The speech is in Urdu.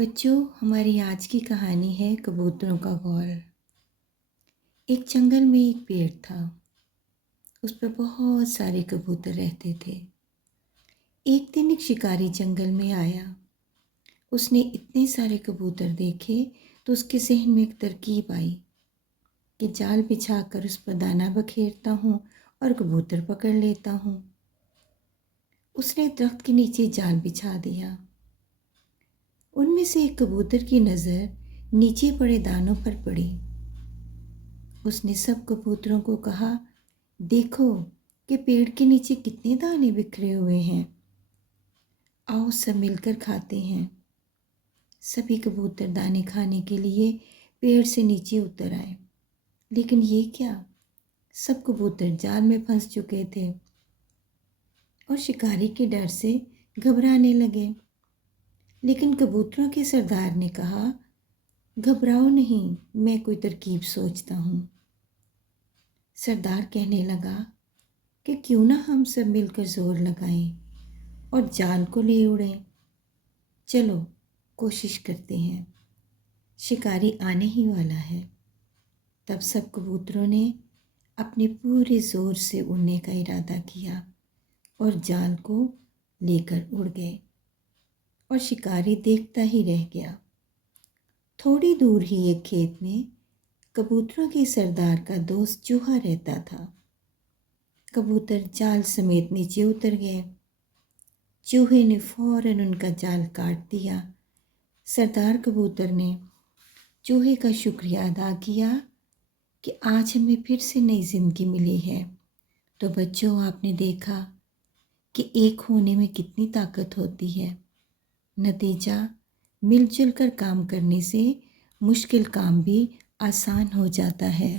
بچوں، ہماری آج کی کہانی ہے کبوتروں کا گھول۔ ایک جنگل میں ایک پیڑ تھا۔ اس پر بہت سارے کبوتر رہتے تھے۔ ایک دن ایک شکاری جنگل میں آیا۔ اس نے اتنے سارے کبوتر دیکھے تو اس کے ذہن میں ایک ترکیب آئی کہ جال بچھا کر اس پر دانہ بکھیرتا ہوں اور کبوتر پکڑ لیتا ہوں۔ اس نے درخت کے نیچے جال بچھا دیا۔ ان میں سے ایک کبوتر کی نظر نیچے پڑے دانوں پر پڑی۔ اس نے سب کبوتروں کو کہا، دیکھو کہ پیڑ کے نیچے کتنے دانے بکھرے ہوئے ہیں۔ آؤ سب مل کر کھاتے ہیں۔ سبھی کبوتر دانے کھانے کے لیے پیڑ سے نیچے اتر آئے، لیکن یہ کیا، سب کبوتر جال میں پھنس چکے تھے اور شکاری کے ڈر سے گھبرانے لگے۔ لیکن کبوتروں کے سردار نے کہا، گھبراؤ نہیں، میں کوئی ترکیب سوچتا ہوں۔ سردار کہنے لگا کہ کیوں نہ ہم سب مل کر زور لگائیں اور جال کو لے اڑیں۔ چلو کوشش کرتے ہیں، شکاری آنے ہی والا ہے۔ تب سب کبوتروں نے اپنے پورے زور سے اڑنے کا ارادہ کیا اور جال کو لے کر اڑ گئے، اور شکاری دیکھتا ہی رہ گیا۔ تھوڑی دور ہی ایک کھیت میں کبوتروں کے سردار کا دوست چوہا رہتا تھا۔ کبوتر جال سمیت نیچے اتر گئے۔ چوہے نے فوراً ان کا جال کاٹ دیا۔ سردار کبوتر نے چوہے کا شکریہ ادا کیا کہ آج ہمیں پھر سے نئی زندگی ملی ہے۔ تو بچوں، آپ نے دیکھا کہ ایک ہونے میں کتنی طاقت ہوتی ہے۔ نتیجہ، مل جل کر کام کرنے سے مشکل کام بھی آسان ہو جاتا ہے۔